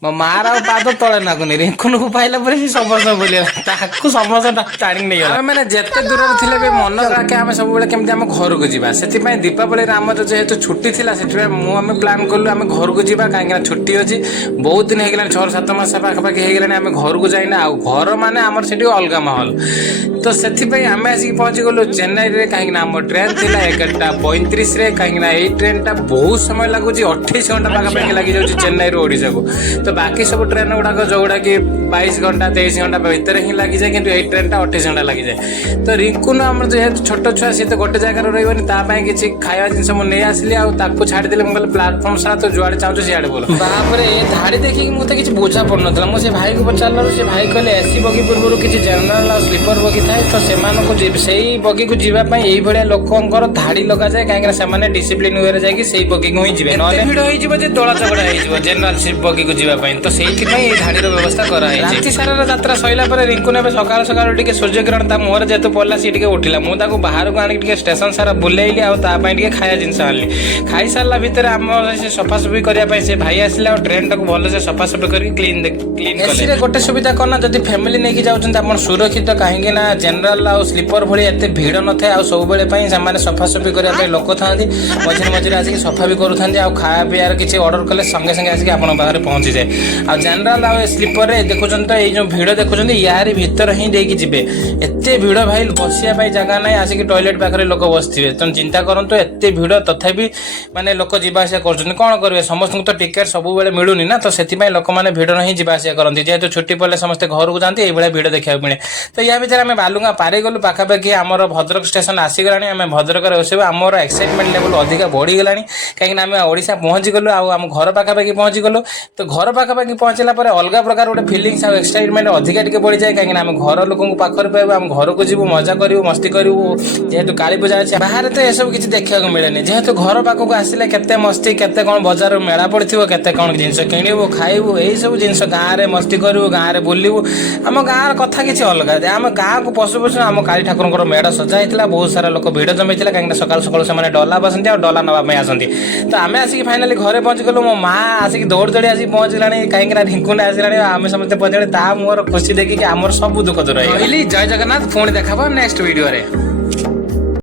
ମୋ ମାର ଆଉ ପାଦ ତଳେ ନାଗୁନି ରିଙ୍କୁନକୁ ପାଇଲା ପରେ ସେ ସମସ୍ତଙ୍କୁ ବୁଲିଗଲା ତାକୁ ସମସ୍ତ ଟାଣିକି ନେଇଗଲା। ଆମେ ମାନେ ଯେତେ ଦୂରରେ ଥିଲେ ବି ମନ ରାଖେ ଆମେ ସବୁବେଳେ କେମିତି ଆମ ଘରକୁ ଯିବା। ସେଥିପାଇଁ ଦୀପାବଳିରେ ଆମର ଯେହେତୁ ଛୁଟି ଥିଲା ସେଥିପାଇଁ ଆମେ ପ୍ଲାନ୍ କଲୁ ଆମେ ଘରକୁ ଯିବା କାହିଁକିନା ଛୁଟି ଅଛି। ବହୁତ ଦିନ ହେଇଗଲାଣି 6-7 ମାସ ପାଖାପାଖି ହେଇଗଲାଣି ଆମେ ଘରକୁ ଯାଇନା। ଆଉ ଘର ମାନେ ଆମର ସେଠି ଅଲଗା ମାହୋଲ। ତ ସେଥିପାଇଁ ଆମେ ଆସିକି ପହଞ୍ଚି ଗଲୁ ଚେନ୍ନାଇରେ କାହିଁକିନା ଆମ ଟ୍ରେନ୍ ଥିଲା 11:35ରେ କାହିଁକିନା ଏଇ ଟ୍ରେନ୍ଟା ବହୁତ ସମୟ ଲାଗୁଛି 28 ଘଣ୍ଟା ପାଖାପାଖି ଲାଗିଯାଉଛି ଚେନ୍ନାଇରୁ ଓଡ଼ିଶାକୁ। ତ ବାକି ସବୁ ଟ୍ରେନ୍ ଗୁଡ଼ାକ ଯୋଉଗୁଡ଼ାକି 22 ଘଣ୍ଟା 23 ଘଣ୍ଟା ଭିତରେ ହିଁ ଲାଗିଯାଏ କିନ୍ତୁ ଏଇ ଟ୍ରେନ୍ଟା 28 ଘଣ୍ଟା ଲାଗିଯାଏ। ତ ରିଙ୍କୁନ ଆମର ଯେହେତୁ ଛୋଟ ଛୁଆ ସିଏ ତ ଗୋଟେ ଜାଗାରେ ରହିବନି ତା ପାଇଁ କିଛି ଖାଇବା ଜିନିଷ ମୁଁ ନେଇ ଆସିଲି ଆଉ ତାକୁ ଛାଡ଼ିଦେଲି। ମୁଁ କହିଲି ପ୍ଲାଟଫର୍ମ ସାରା ତୁ ଯୁଆଡ଼େ ଚାହୁଁଛୁ ସିଆଡ଼େ ବୋଲ। ତାପରେ ଧାଡ଼ି ଦେଖିକି ମୋତେ କିଛି ବୁଝା ପଡ଼ୁନଥିଲା। ମୁଁ ସେ ଭାଇକୁ ପଚାରିଲାରୁ ସେ ଭାଇ କହିଲେ ଏସି ବଗି ପୂର୍ବରୁ କିଛି ଜେନେରାଲ ଆଉ ସ୍ଲିପର ବଗି ଥାଏ ତ ସେମାନଙ୍କୁ ସେଇ ବଗିକୁ ଯିବା ପାଇଁ ଏଇଭଳିଆ ଲୋକଙ୍କର ଧାଡ଼ି ଲଗାଯାଏ କାହିଁକିନା ସେମାନେ ଡିସିପ୍ଲିନ ୱେରେ ଯାଇକି ସେଇ ବଗିକୁ ହିଁ ଯିବେ ନହେଲେ ଭିଡ଼ ହେଇଯିବ ଯେ ଦୋଳା ଚକଡ଼ା ହେଇଯିବ ଜେନେରାଲ ବଗିକୁ ଯିବା ପାଇଁ। ତ ସେଇଥିପାଇଁ ଏଇ ଧାଡ଼ିର ବ୍ୟବସ୍ଥା କରାହେଇଛି। ରାତି ସାରାର ଯାତ୍ରା ସରିଲା ପରେ ରିଙ୍କୁ ନେବେ ସକାଳୁ ସକାଳୁ ଟିକେ ସୂର୍ଯ୍ୟକିରଣ ତା ମୁହଁରେ ଯେହେତୁ ପଡ଼ିଲା ସିଏ ଟିକେ ଉଠିଲା। ମୁଁ ତାକୁ ବାହାରକୁ ଆଣିକି ଟିକେ ଷ୍ଟେସନ ସାରା ବୁଲେଇଲି ଆଉ ତା ପାଇଁ ଟିକେ ଖାଇବା ଜିନିଷ ଆଣିଲି। ଖାଇସାରିଲା ଭିତରେ ଆମର ସେ ସଫାସଫି କରିବା ପାଇଁ ସେ ଭାଇ ଆସିଲେ ଆଉ ଟ୍ରେନ୍ଟାକୁ ଭଲସେ ସଫାସଫି କରିକି କ୍ଲିନ୍ କଲେ। ଏସିରେ ଗୋଟେ ସୁବିଧା କ'ଣ ନା ଯଦି ଫ୍ୟାମିଲି ନେଇକି ଯାଉଛନ୍ତି ଆପଣ ସୁରକ୍ଷିତ କାହିଁକି ନା ଜେନେରାଲ ଆଉ ସ୍ଲିପର ଭଳି ଏତେ ଭିଡ଼ ନଥାଏ ଆଉ ସବୁବେଳେ ପାଇଁ ସେମାନେ ସଫାସଫି କରିବା ପାଇଁ ଲୋକ ଥାନ୍ତି ମଝିରେ ମଝିରେ ଆସିକି ସଫା ବି କରୁଥାନ୍ତି ଆଉ ଖାଇବା ପିଇବାର କିଛି ଅର୍ଡର କଲେ ସଙ୍ଗେ ସଙ୍ଗେ ଆସିକି ଆପଣଙ୍କ ପାଖରେ ପହଞ୍ଚିଯାଏ। ଆଉ ଜେନେରାଲ ଆଉ ସ୍ଲିପରରେ ଦେଖୁଛନ୍ତି ତ ଏଇ ଯେଉଁ ଭିଡ଼ ଦେଖୁଛନ୍ତି ୟାରି ଭିତରେ ହିଁ ଦେଇକି ଯିବେ। ଏତେ ଭିଡ଼ ଭାଇ ବସିବା ପାଇଁ ଜାଗା ନାହିଁ ଆସିକି ଟଏଲେଟ୍ ପାଖରେ ଲୋକ ବସିଥିବେ। ତେଣୁ ଚିନ୍ତା କରନ୍ତୁ ଏତେ ଭିଡ଼ ତଥାପି ମାନେ ଲୋକ ଯିବା ଆସିବା କରୁଛନ୍ତି। କ'ଣ କରିବେ ସମସ୍ତଙ୍କୁ ତ ଟିକେଟ୍ ସବୁବେଳେ ମିଳୁନି ନା ତ ସେଥିପାଇଁ ଲୋକମାନେ ଭିଡ଼ରେ ହିଁ ଯିବା ଆସିବା କରନ୍ତି। ଯେହେତୁ ଛୁଟି ପଡ଼ିଲେ ସମସ୍ତେ ଘରକୁ ଯାଆନ୍ତି ଏଇଭଳିଆ ଭିଡ଼ ଦେଖିବାକୁ ମିଳେ। ତ ୟା ଭିତରେ ଆମେ ବାଲୁଗାଁ ପାରିଗଲୁ ପାଖାପାଖି ଆମର ଭଦ୍ରକ ଷ୍ଟେସନ ଆସିଗଲାଣି। ଆମେ ଭଦ୍ରକରେ ବସିବୁ ଆମର ଏକ୍ସାଇଟମେଣ୍ଟ ଲେଭେଲ ଅଧିକା ବଢ଼ିଗଲାଣି କାହିଁକିନା ଆମେ ଓଡ଼ିଶା ପହଞ୍ଚିଗଲୁ ଆଉ ଆମ ଘର ପାଖାପାଖି ପହଞ୍ଚିଗଲୁ। ତ ଘର ପାଖାପାଖି ପହଞ୍ଚିଲା ପରେ ଅଲଗା ପ୍ରକାର ଗୋଟେ ଫିଲିଙ୍ଗସ୍ ଆଉ ଏକ୍ସାଇଟମେଣ୍ଟ ଅଧିକା ଟିକେ ବଢ଼ିଯାଏ କାହିଁକିନା ଆମେ ଘର ଲୋକଙ୍କୁ ପାଖରେ ପାଇବୁ ଆମ ଘରକୁ ଯିବୁ ମଜା କରିବୁ ମସ୍ତି କରିବୁ। ଯେହେତୁ କାଳୀ ପୂଜା ଅଛି ବାହାରେ ତ ଏସବୁ କିଛି ଦେଖିବାକୁ ମିଳେନି ଯେହେତୁ ଘର ପାଖକୁ ଆସିଲେ କେତେ ମସ୍ତି କେତେ କ'ଣ ବଜାର ମେଳା ପଡ଼ିଥିବ କେତେ କ'ଣ ଜିନିଷ କିଣିବୁ ଖାଇବୁ ଏଇସବୁ ଜିନିଷ ଗାଁରେ ମସ୍ତି କରିବୁ ଗାଁରେ ବୁଲିବୁ। ଆମ ଗାଁର କଥା କିଛି ଅଲଗା ଆମ ଗାଁକୁ ପଶୁ ପଶୁ ଆମ କାଳୀ ଠାକୁରଙ୍କର ମେଢ଼ ସଜା ହେଇଥିଲା ବହୁତ ସାରା ଲୋକ ଭିଡ଼ ଜମେଇଥିଲା କାହିଁକିନା ସକାଳୁ ସକାଳୁ ସେମାନେ ଡଲା ବସନ୍ତି ଆଉ ଡଲା ନେବା ପାଇଁ ଆସନ୍ତି। ତ ଆମେ ଆସିକି ଫାଇନାଲି ଘରେ ପହଞ୍ଚିଗଲୁ। ମୋ ମା ଆସିକି ଦୌଡ଼ି ଦୌଡ଼ି ଆସିକି ପହଞ୍ଚିଲାଣି କାହିଁକିନା ରିଙ୍କୁନ ଆସିଲାଣି ଆମେ ସମସ୍ତେ ପହଞ୍ଚିଲାଣି ତା ମୁହଁର ଖୁସି ଦେଖିକି ଆମର ସବୁ ଦୁଃଖ ଦୂର ହେଇଗଲା। ଜୟ ଜଗନ୍ନାଥ ପୁଣି ଦେଖାବ ନେକ୍ସଟ ଭିଡ଼ିଓରେ।